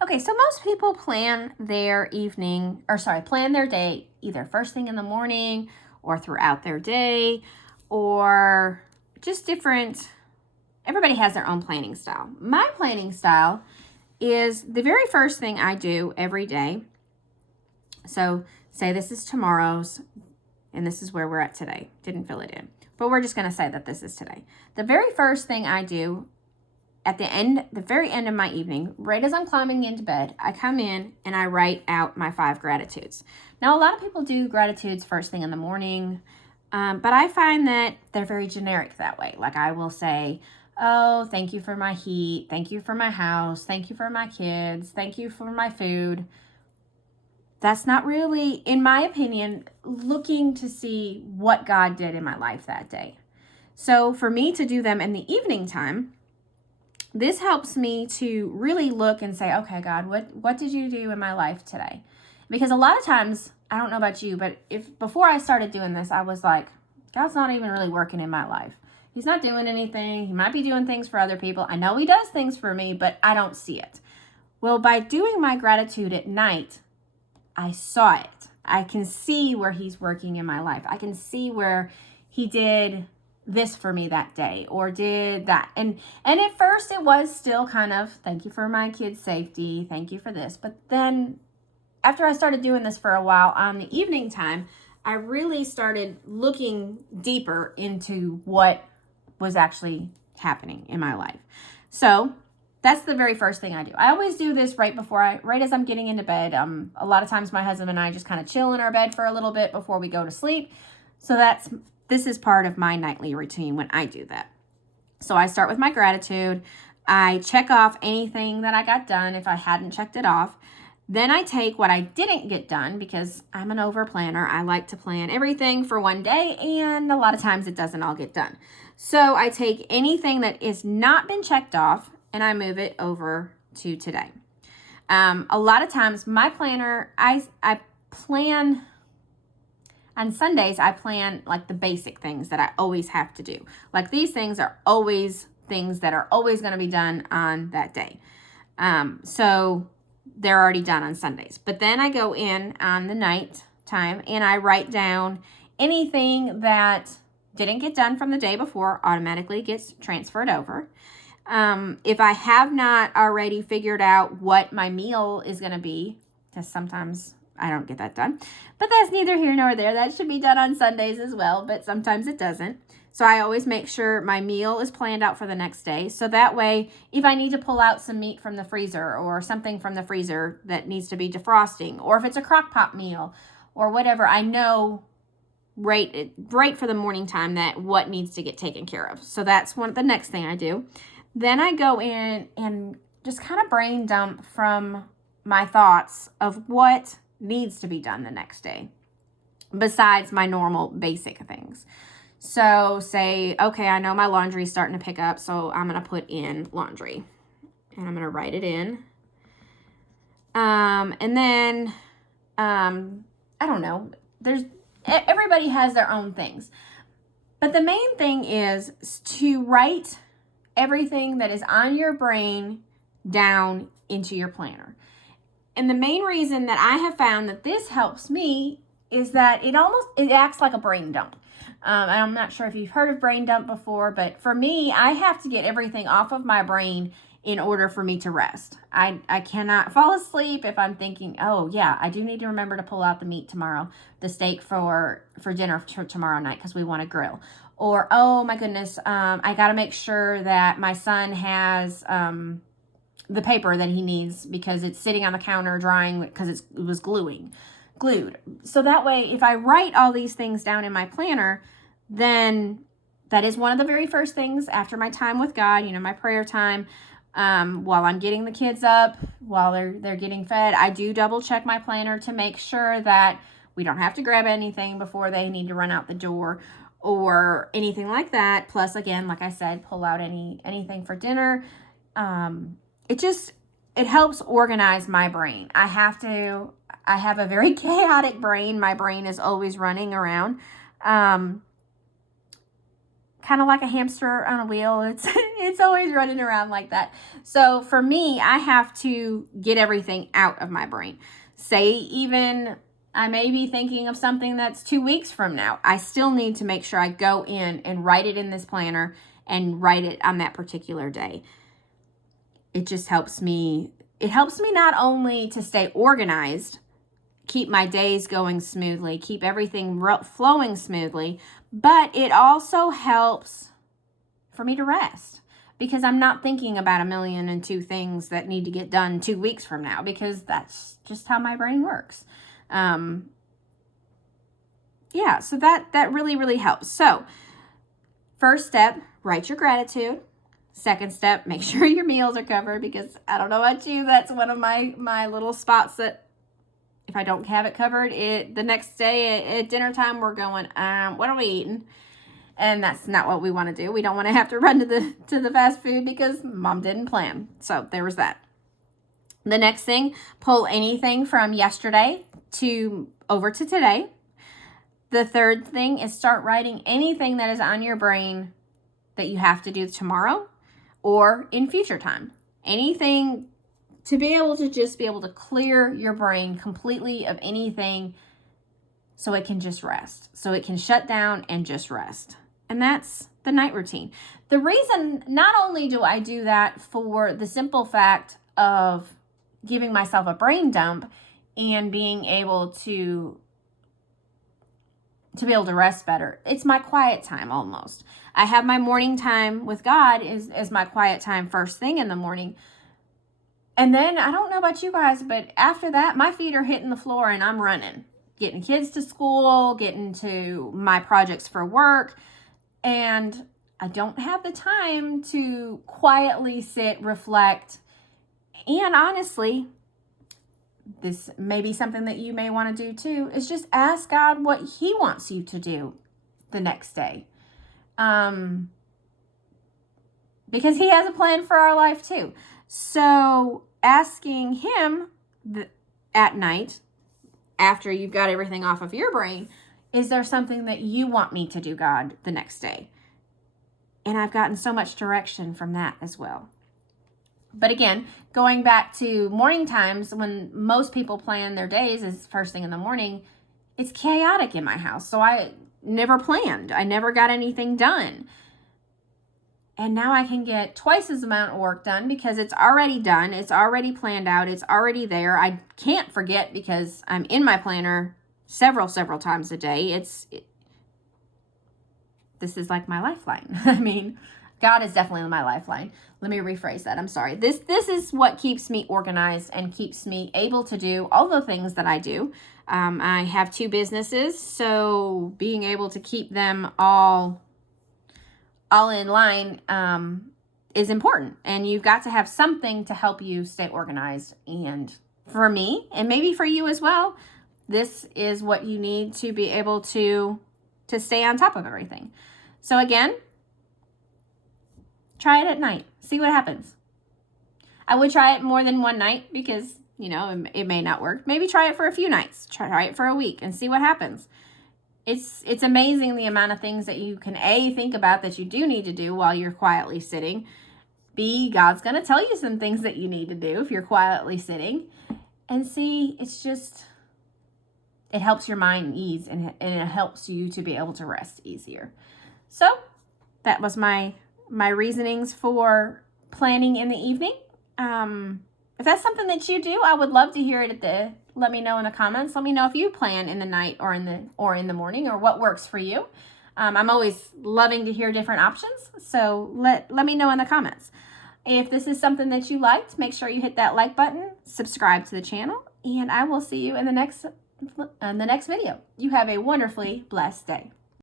Okay, so most people plan their plan their day either first thing in the morning or throughout their day or just different. Everybody has their own planning style. My planning style is the very first thing I do every day. So say this is tomorrow's and this is where we're at today. Didn't fill it in, but we're just going to say that this is today. The very first thing I do at the very end of my evening, right as I'm climbing into bed, I come in and I write out my 5 gratitudes. Now, a lot of people do gratitudes first thing in the morning, but I find that they're very generic that way. Like I will say, oh, thank you for my heat. Thank you for my house. Thank you for my kids. Thank you for my food. That's not really, in my opinion, looking to see what God did in my life that day. So for me to do them in the evening time, this helps me to really look and say, okay, God, what did you do in my life today? Because a lot of times, I don't know about you, but before I started doing this, I was like, God's not even really working in my life. He's not doing anything. He might be doing things for other people. I know he does things for me, but I don't see it. Well, by doing my gratitude at night, I saw it. I can see where he's working in my life. I can see where he did this for me that day or did that. And at first it was still kind of, thank you for my kids' safety. Thank you for this. But then after I started doing this for a while on the evening time, I really started looking deeper into what was actually happening in my life. So that's the very first thing I do. I always do this right as I'm getting into bed. A lot of times my husband and I just kind of chill in our bed for a little bit before we go to sleep. So this is part of my nightly routine when I do that. So I start with my gratitude. I check off anything that I got done if I hadn't checked it off. Then I take what I didn't get done because I'm an over planner. I like to plan everything for one day, and a lot of times it doesn't all get done. So I take anything that is not been checked off and I move it over to today. A lot of times my planner, I plan on Sundays. I plan like the basic things that I always have to do. Like these things are always things that are always going to be done on that day. So they're already done on Sundays. But then I go in on the night time and I write down anything that didn't get done from the day before automatically gets transferred over. If I have not already figured out what my meal is going to be, because sometimes I don't get that done, but that's neither here nor there. That should be done on Sundays as well, but sometimes it doesn't. So I always make sure my meal is planned out for the next day. So that way, if I need to pull out some meat from the freezer or something from the freezer that needs to be defrosting, or if it's a crock pot meal or whatever, I know right for the morning time that what needs to get taken care of. So that's the next thing I do. Then I go in and just kind of brain dump from my thoughts of what needs to be done the next day besides my normal basic things. So say, okay, I know my laundry is starting to pick up, so I'm going to put in laundry and I'm going to write it in. And then, I don't know, everybody has their own things, but the main thing is to write everything that is on your brain down into your planner. And the main reason that I have found that this helps me is that it acts like a brain dump. And I'm not sure if you've heard of brain dump before, but for me, I have to get everything off of my brain in order for me to rest. I cannot fall asleep if I'm thinking, oh yeah, I do need to remember to pull out the meat tomorrow, the steak for dinner tomorrow night because we want to grill. Or, oh my goodness, I got to make sure that my son has the paper that he needs because it's sitting on the counter drying because it was glued. So that way, if I write all these things down in my planner, then that is one of the very first things after my time with God, my prayer time, while I'm getting the kids up, while they're getting fed. I do double check my planner to make sure that we don't have to grab anything before they need to run out the door or anything like that. Plus, again, like I said, pull out anything for dinner. It helps organize my brain. I have a very chaotic brain. My brain is always running around. Kind kind of like a hamster on a wheel. It's always running around like that. So for me, I have to get everything out of my brain. Say even I may be thinking of something that's 2 weeks from now. I still need to make sure I go in and write it in this planner and write it on that particular day. It just helps me. It helps me not only to stay organized, keep my days going smoothly, keep everything flowing smoothly, but it also helps for me to rest because I'm not thinking about 1,000,002 things that need to get done 2 weeks from now, because that's just how my brain works. Yeah, so that really, really helps. So first step, write your gratitude. Second step, make sure your meals are covered, because I don't know about you, that's one of my little spots that if I don't have it covered, the next day at dinner time, we're going, what are we eating? And that's not what we want to do. We don't want to have to run to the fast food because mom didn't plan. So there was that. The next thing, pull anything from yesterday over to today. The third thing is start writing anything that is on your brain that you have to do tomorrow or in future time. Anything to be able to just be able to clear your brain completely of anything so it can just rest. So it can shut down and just rest. And that's the night routine. The reason, not only do I do that for the simple fact of giving myself a brain dump and being able to be able to rest better, it's my quiet time almost. I have my morning time with God as my quiet time first thing in the morning. And then, I don't know about you guys, but after that, my feet are hitting the floor and I'm running. Getting kids to school, getting to my projects for work. And I don't have the time to quietly sit, reflect. And honestly, this may be something that you may want to do too, is just ask God what He wants you to do the next day. Because He has a plan for our life too. So asking Him at night, after you've got everything off of your brain, is there something that you want me to do, God, the next day? And I've gotten so much direction from that as well. But again, going back to morning times, when most people plan their days is first thing in the morning, it's chaotic in my house. So I never planned. I never got anything done. And now I can get twice as amount of work done because it's already done. It's already planned out. It's already there. I can't forget because I'm in my planner several times a day. This is like my lifeline. I mean, God is definitely my lifeline. Let me rephrase that. I'm sorry. This is what keeps me organized and keeps me able to do all the things that I do. I have 2 businesses, so being able to keep them all in line is important. And you've got to have something to help you stay organized. And for me, and maybe for you as well, this is what you need to be able to stay on top of everything. So again, try it at night. See what happens. I would try it more than one night because, it may not work. Maybe try it for a few nights. Try it for a week and see what happens. It's amazing the amount of things that you can, A, think about that you do need to do while you're quietly sitting. B, God's going to tell you some things that you need to do if you're quietly sitting. And C, it helps your mind ease and it helps you to be able to rest easier. So that was my reasonings for planning in the evening. If that's something that you do, I would love to hear it let me know in the comments. Let me know if you plan in the night or in the morning, or what works for you. I'm always loving to hear different options. So let me know in the comments. If this is something that you liked, make sure you hit that like button, subscribe to the channel, and I will see you in the next video. You have a wonderfully blessed day.